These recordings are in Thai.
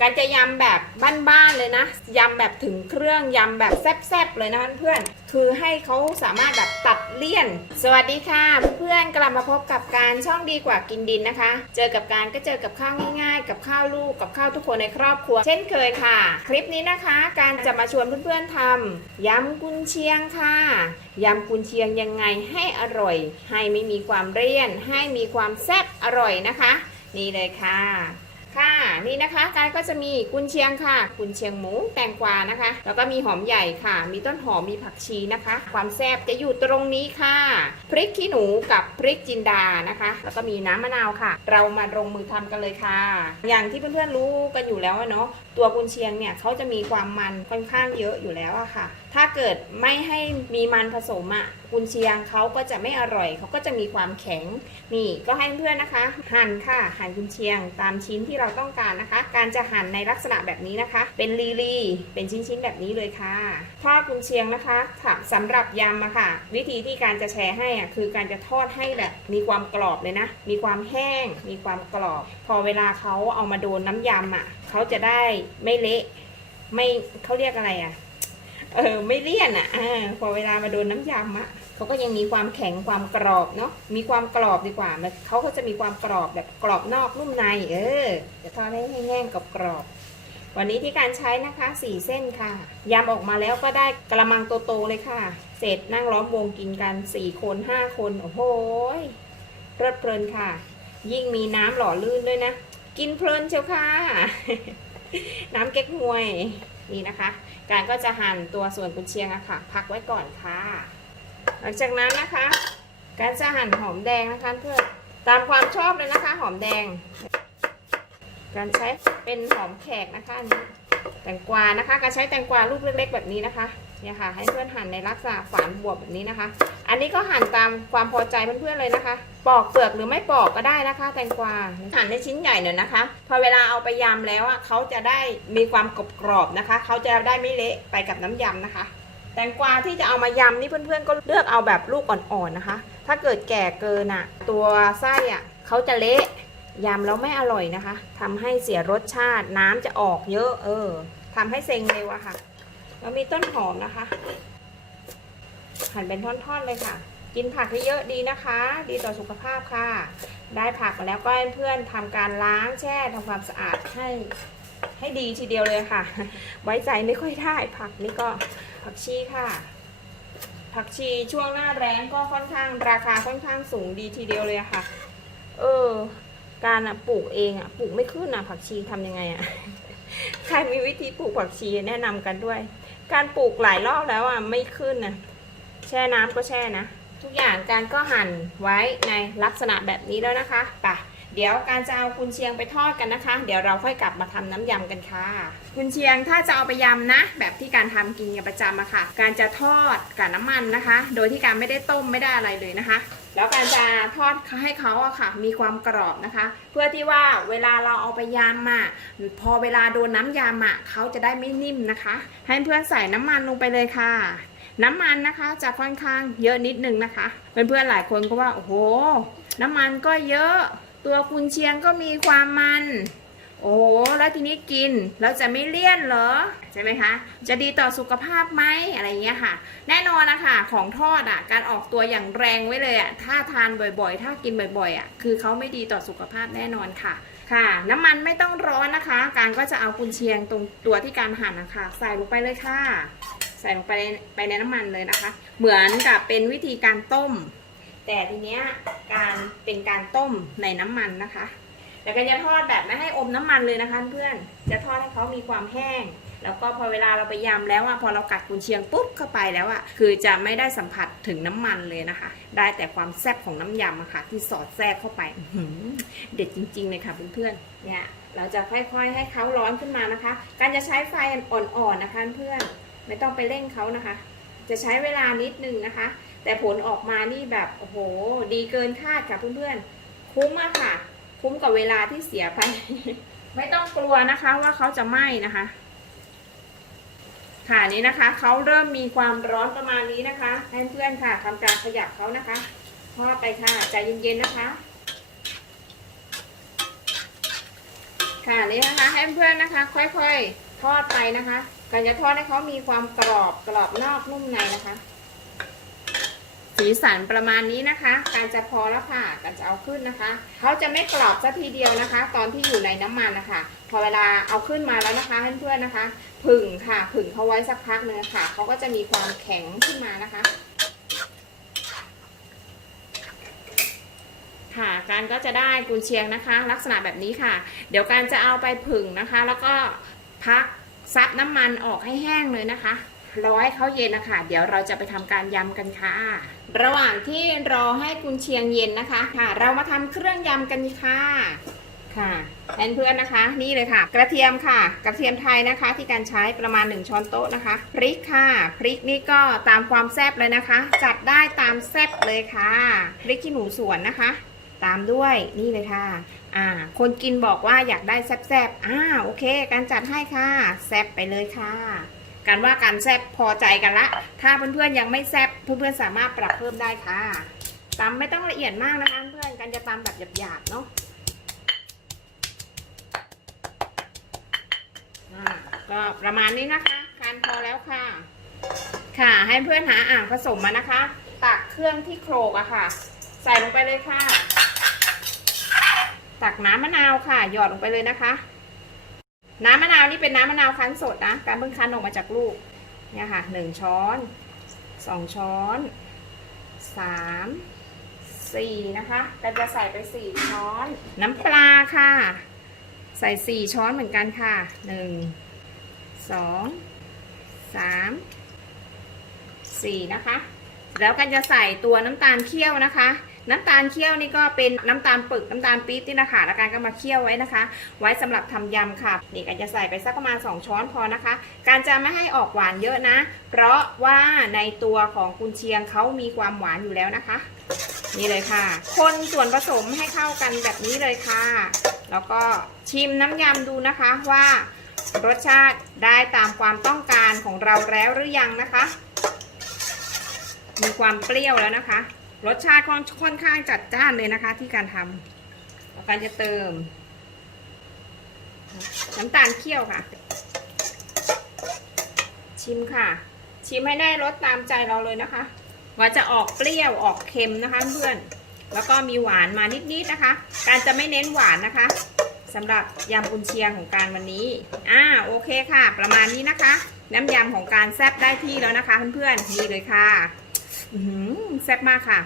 การจะยำแบบบ้านๆเลยนะยำแบบถึงเครื่องยำแบบแซ่บๆเลยนะเพื่อนๆคือให้เขาสามารถแบบตัดเลี่ยน สวัสดีค่ะ เพื่อนๆกลับมาพบกับการช่องดีกว่ากินดินนะคะ เจอกับการก็เจอกับข้าวง่ายๆ กับข้าวลูกกับข้าวทุกคนในครอบครัว เช่นเคยค่ะ คลิปนี้นะคะ การจะมาชวนเพื่อนๆทำยำกุนเชียงค่ะยำกุนเชียงยังไงให้อร่อย ให้ไม่มีความเลี่ยน ให้มีความแซ่บอร่อยนะคะ นี่เลยค่ะ ค่ะ นี่นะคะกายก็จะมีกุนเชียงค่ะ กุนเชียงหมูแตงกวานะคะ แล้วก็มีหอมใหญ่ค่ะ มีต้นหอมมีผักชีนะคะ ความแซ่บจะอยู่ตรงนี้ค่ะ พริกขี้หนูกับพริกจินดานะคะ แล้วก็มีน้ำมะนาวค่ะ เรามาลงมือทำกันเลยค่ะ อย่างที่เพื่อนๆรู้กันอยู่แล้วเนาะตัวกุนเชียงเนี่ยเขาจะมีความมันค่อนข้างเยอะอยู่แล้วอะค่ะถ้าเกิดไม่ให้มีมันผสมอะกุนเชียงเขาก็จะไม่อร่อย เขาก็จะมีความแข็ง นี่ก็ให้เพื่อนๆนะคะ หั่นค่ะ หั่นกุนเชียง ตามชิ้นที่เราต้องการนะคะ การจะหั่นในลักษณะแบบนี้นะคะ เป็นลีลีเป็นชิ้นๆแบบนี้เลยค่ะทอดกุนเชียงนะคะค่ะสำหรับยำอะค่ะ วิธีที่การจะแชร์ให้อะคือการจะทอดให้แบบมีความกรอบเลยนะ มีความแห้ง มีความกรอบ พอเวลาเขาเอามาโดนน้ำยำอะเขาจะได้ไม่เละ ไม่เขาเรียกอะไรอะ เออไม่เลี่ยนอะอ่าพอเวลามาโดนน้ำยำอะเขาก็ยังมีความแข็งความกรอบเนาะมีความกรอบดีกว่ามันเขาก็จะมีความกรอบแบบกรอบนอกนุ่มใน เออจะทอดให้แห้งๆกับกรอบๆวันนี้ที่การใช้นะคะสี่เส้นค่ะยำออกมาแล้วก็ได้กระมังโตๆเลยค่ะ เสร็จนั่งล้อมวงกินกันสี่คนห้าคนโอ้โหยเพลิดเพลินค่ะ ยิ่งมีน้ำหล่อลื่นด้วยนะ กินเพลินเชียวค่ะ น้ำเก๊กฮวย นี่นะคะ การก็จะหั่นตัวส่วนกุนเชียงอะค่ะ พักไว้ก่อนค่ะ หลังจากนั้นนะคะ การจะหั่นหอมแดงนะคะเพื่อตามความชอบเลยนะคะ หอมแดง การใช้เป็นหอมแขกนะคะอันนี้แตงกวานะคะ การใช้แตงกวาลูกเล็กๆแบบนี้นะคะ เนี่ยค่ะ ให้เพื่อนหั่นในลักษณะฝานบวบแบบนี้นะคะ อันนี้ก็หั่นตามความพอใจเพื่อนๆเลยนะคะ ปอกเปลือกหรือไม่ปอกก็ได้นะคะ แตงกวาหั่นในชิ้นใหญ่หน่อยนะคะ พอเวลาเอาไปยำแล้วอะเขาจะได้มีความกรอบๆนะคะ เขาจะได้ไม่เละไปกับน้ำยำนะคะ แตงกวาที่จะเอามายำนี่เพื่อนๆก็เลือกเอาแบบลูกอ่อนๆนะคะ ถ้าเกิดแก่เกินอะ ตัวไส้อะเขาจะเละยำแล้วไม่อร่อยนะคะทำให้เสียรสชาติน้ำจะออกเยอะ เออทำให้เซ็งเร็วอะค่ะ แล้วมีต้นหอมนะคะ หั่นเป็นท่อนๆเลยค่ะ กินผักเยอะๆดีนะคะ ดีต่อสุขภาพค่ะ ได้ผักมาแล้วก็ให้เพื่อนทำการล้างแช่ทำความสะอาดให้ให้ดีทีเดียวเลยค่ะ ไว้ใจไม่ค่อยได้ผักนี่ก็ผักชีค่ะ ผักชีช่วงหน้าแรงก็ค่อนข้างราคาค่อนข้างสูงดีทีเดียวเลยค่ะ เออ การปลูกเองอะปลูกไม่ขึ้นอะผักชีทำยังไงอะใครมีวิธีปลูกผักชีแนะนำกันด้วย การปลูกหลายรอบแล้วอะไม่ขึ้นนะแช่น้ำก็แช่นะ ทุกอย่างการก็หั่นไว้ในลักษณะแบบนี้แล้วนะคะไปะ เดี๋ยวการจะเอากุนเชียงไปทอดกันนะคะ เดี๋ยวเราค่อยกลับมาทำน้ำยำกันค่ะ กุนเชียงถ้าจะเอาไปยำนะ แบบที่การทำกินกันประจำอะค่ะ การจะทอดกับน้ำมันนะคะ โดยที่การไม่ได้ต้มไม่ได้อะไรเลยนะคะ แล้วการจะทอดให้เขาอะค่ะ มีความกรอบนะคะ เพื่อที่ว่าเวลาเราเอาไปยำอะพอเวลาโดนน้ำยำอะเขาจะได้ไม่นิ่มนะคะ ให้เพื่อนใส่น้ำมันลงไปเลยค่ะน้ำมันนะคะจะค่อนข้างเยอะนิดนึงนะคะ เพื่อนๆหลายคนก็ว่าโอ้โห น้ำมันก็เยอะ ตัวกุนเชียงก็มีความมัน โอ้โหแล้วทีนี้กินแล้วจะไม่เลี่ยนเหรอ ใช่ไหมคะ จะดีต่อสุขภาพไหมอะไรเงี้ยค่ะ แน่นอนนะคะของทอดอะ การออกตัวอย่างแรงไว้เลยอะ ถ้าทานบ่อยๆ ถ้ากินบ่อยๆอะ คือเขาไม่ดีต่อสุขภาพแน่นอนค่ะค่ะ น้ำมันไม่ต้องร้อนนะคะ การก็จะเอากุนเชียงตรงตัวที่การหั่นนะคะ ใส่ลงไปเลยค่ะ ใส่ลงไปไปในน้ำมันเลยนะคะ เหมือนกับเป็นวิธีการต้ม แต่ทีเนี้ยการเป็นการต้มในน้ำมันนะคะแต่การจะทอดแบบไม่ให้อมน้ำมันเลยนะคะเพื่อนจะทอดให้เขามีความแห้ง แล้วก็พอเวลาเราไปยำแล้วอะพอเรากัดกุนเชียงปุ๊บเข้าไปแล้วอะคือจะไม่ได้สัมผัสถึงน้ำมันเลยนะคะ ได้แต่ความแซ่บของน้ำยำอะค่ะ ที่สอดแทรกเข้าไปเด็ดจริง ๆ เลยค่ะเพื่อนๆเนี่ยเราจะค่อยๆ ให้เขาร้อนขึ้นมานะคะ การจะใช้ไฟอ่อนๆนะคะเพื่อนไม่ต้องไปเร่งเขานะคะ จะใช้เวลานิดนึงนะคะ แต่ผลออกมานี่แบบโอ้โห ดีเกินคาดค่ะเพื่อนๆ คุ้มอะค่ะ คุ้มกับเวลาที่เสียไป ไม่ต้องกลัวนะคะว่าเขาจะไหม้นะคะ ค่ะนี้นะคะเขาเริ่มมีความร้อนประมาณนี้นะคะให้เพื่อนๆค่ะทำการขยับเขานะคะทอดไปค่ะใจเย็นๆนะคะค่ะนี่นะคะให้เพื่อนๆนะคะ ค่อยๆ ทอดไปนะคะการจะทอดให้เขามีความกรอบกรอบนอกนุ่มในนะคะ สีสันประมาณนี้นะคะ การจะพอแล้วค่ะ การจะเอาขึ้นนะคะ เขาจะไม่กรอบซะทีเดียวนะคะ ตอนที่อยู่ในน้ำมันนะคะ พอเวลาเอาขึ้นมาแล้วนะคะเพื่อนๆนะคะ ผึ่งค่ะ ผึ่งเขาไว้สักพักหนึงค่ะ เขาก็จะมีความแข็งขึ้นมานะคะ ค่ะ การก็จะได้กุนเชียงนะคะ ลักษณะแบบนี้ค่ะ เดี๋ยวการจะเอาไปผึ่งนะคะ แล้วก็พักซับน้ำมันออกให้แห้งเลยนะคะ รอให้เขาเย็นนะคะ เดี๋ยวเราจะไปทำการยำกันค่ะ ระหว่างที่รอให้กุนเชียงเย็นนะคะค่ะ เรามาทำเครื่องยำกันค่ะค่ะเพื่อนๆนะคะ นี่เลยค่ะ กระเทียมค่ะ กระเทียมไทยนะคะ ที่การใช้ประมาณ 1 ช้อนโต๊ะนะคะ พริกค่ะพริกนี่ก็ตามความแซ่บเลยนะคะ จัดได้ตามแซ่บเลยค่ะพริกขี้หนูสวนนะคะ ตามด้วยนี่เลยค่ะอ่าคนกินบอกว่าอยากได้แซ่บๆอ่าโอเค การจัดให้ค่ะ แซ่บไปเลยค่ะ การว่าการแซบพอใจกันละ ถ้าเพื่อนๆยังไม่แซบเพื่อนๆสามารถปรับเพิ่มได้ค่ะตำไม่ต้องละเอียดมากนะคะเพื่อนกันจะตำแบบหยาบๆเนาะอ่าก็ประมาณนี้นะคะการพอแล้วค่ะ ค่ะให้เพื่อนหาอ่างผสมมานะคะ ตักเครื่องที่โครกอะค่ะ ใส่ลงไปเลยค่ะ ตักน้ำมะนาวค่ะ หยอดลงไปเลยนะคะ น้ำมะนาวนี่เป็นน้ำมะนาวคั้นสดนะ การเพิ่งคั้นออกมาจากลูก เนี่ยค่ะหนึ่งช้อนสองช้อนสามสี่นะคะก็จะใส่ไปสี่ช้อน น้ำปลาค่ะ ใส่สี่ช้อนเหมือนกันค่ะหนึ่งสองสามสี่นะคะ แล้วกันจะใส่ตัวน้ำตาลเคี่ยวนะคะ น้ำตาลเคี่ยวนี่ก็เป็นน้ำตาลปึกน้ำตาลปี๊บนี่นะคะแล้วการก็มาเคี่ยวไว้นะคะ ไว้สำหรับทำยำค่ะนี่กันจะใส่ไปสักประมาณ 2 ช้อนพอนะคะ การจะไม่ให้ออกหวานเยอะนะ เพราะว่าในตัวของกุนเชียงเขามีความหวานอยู่แล้วนะคะ นี่เลยค่ะ คนส่วนผสมให้เข้ากันแบบนี้เลยค่ะ แล้วก็ชิมน้ำยำดูนะคะว่ารสชาติได้ตามความต้องการของเราแล้วหรือยังนะคะ มีความเปรี้ยวแล้วนะคะ รสชาติค่อนข้างจัดจ้านเลยนะคะ ที่การทำการจะเติม น้ำตาลเคี่ยวค่ะ ชิมค่ะ ชิมให้ได้รสตามใจเราเลยนะคะ ว่าจะออกเปรี้ยวออกเค็มนะคะเพื่อน แล้วก็มีหวานมานิดๆนะคะ การจะไม่เน้นหวานนะคะสำหรับยำกุนเชียงของการวันนี้ อ่าโอเคค่ะ ประมาณนี้นะคะ น้ำยำของการแซบได้ที่แล้วนะคะเพื่อนๆนี่เลยค่ะ แซ่บมากค่ะ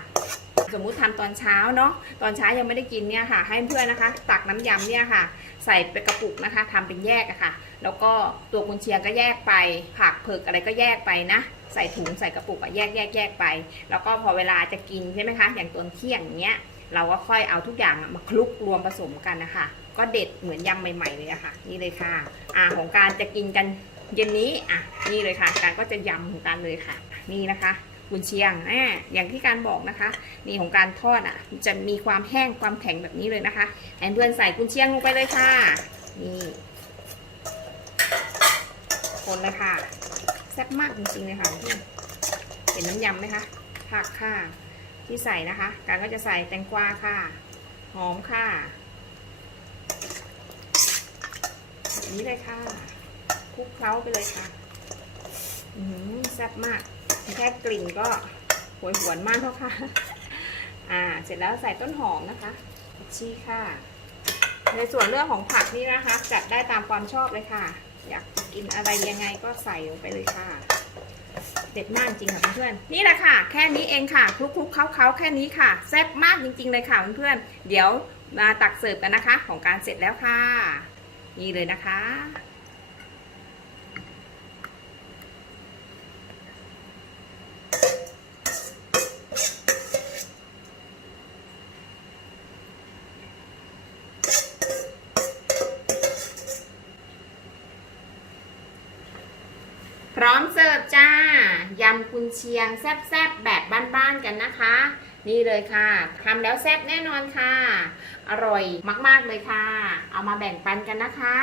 สมมุติทำตอนเช้าเนาะตอนเช้ายังไม่ได้กินเนี่ยค่ะ ให้เพื่อนนะคะ ตักน้ำยำเนี่ยค่ะ ใส่ไปกระปุกนะคะทำเป็นแยกอะค่ะ แล้วก็ตัวกุนเชียงก็แยกไป ผักเผือกอะไรก็แยกไปนะใส่ถุงใส่กระปุกอะแยกแยกแยกไป แล้วก็พอเวลาจะกินใช่ไหมคะ อย่างตอนเที่ยงเงี้ยเราก็ค่อยเอาทุกอย่างมาคลุกรวมผสมกันนะคะ ก็เด็ดเหมือนยำใหม่ ๆ เลยอะค่ะ นี่เลยค่ะ อ่าของการจะกินกันเย็นนี้อะนี่เลยค่ะ การก็จะยำของการเลยค่ะ นี่นะคะ กุนเชียงแน่อย่างที่การบอกนะคะ นี่ของการทอดอะ จะมีความแห้งความแข็งแบบนี้เลยนะคะแอนเพื่อนใส่กุนเชียงลงไปเลยค่ะ นี่คนเลยค่ะ แซ่บมากจริงๆเลยค่ะเพื่อนเห็นน้ำยำไหมคะผักค่ะ ที่ใส่นะคะ การก็จะใส่แตงกวาค่ะ หอมค่ะแบบนี้เลยค่ะคลุกเคล้าไปเลยค่ะอืมแซ่บมาก แค่กลิ่นก็หวยหวนมากแล้วค่ะอ่าเสร็จแล้วใส่ต้นหอมนะคะผักชีค่ะ ในส่วนเรื่องของผักนี่นะคะ จัดได้ตามความชอบเลยค่ะ อยากกินอะไรยังไงก็ใส่ลงไปเลยค่ะเด็ดมากจริงค่ะเพื่อนๆนี่แหละค่ะ แค่นี้เองค่ะคลุกๆเคล้าๆแค่นี้ค่ะแซ่บมากจริง ๆ เลยค่ะเพื่อนๆเดี๋ยวมาตักเสิร์ฟกันนะคะ ของการเสร็จแล้วค่ะ นี่เลยนะคะ ร้อมเสิร์ฟจ้ายำกุนเชียงแซ่บๆแบบบ้านๆกันนะคะ นี่เลยค่ะทำแล้วแซ่บแน่นอนค่ะ อร่อยมากๆเลยค่ะ เอามาแบ่งปันกันนะคะ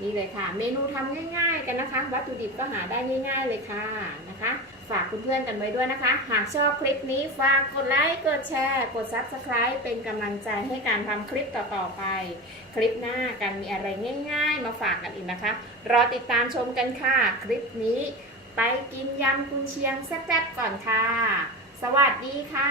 นี่เลยค่ะ เมนูทำง่าย ๆ กันนะคะ วัตถุดิบก็หาได้ง่าย ๆเลยค่ะนะคะ ฝากเพื่อนๆกันไว้ด้วยนะคะ หากชอบคลิปนี้ฝากกดไลค์ กดแชร์ กด Subscribe เป็นกำลังใจให้การทำคลิปต่อๆไป คลิปหน้ากันมีอะไรง่ายๆ มาฝากกันอีกนะคะ รอติดตามชมกันค่ะ คลิปนี้ไปกินยำกุนเชียงแซ่บๆก่อนค่ะ สวัสดีค่ะ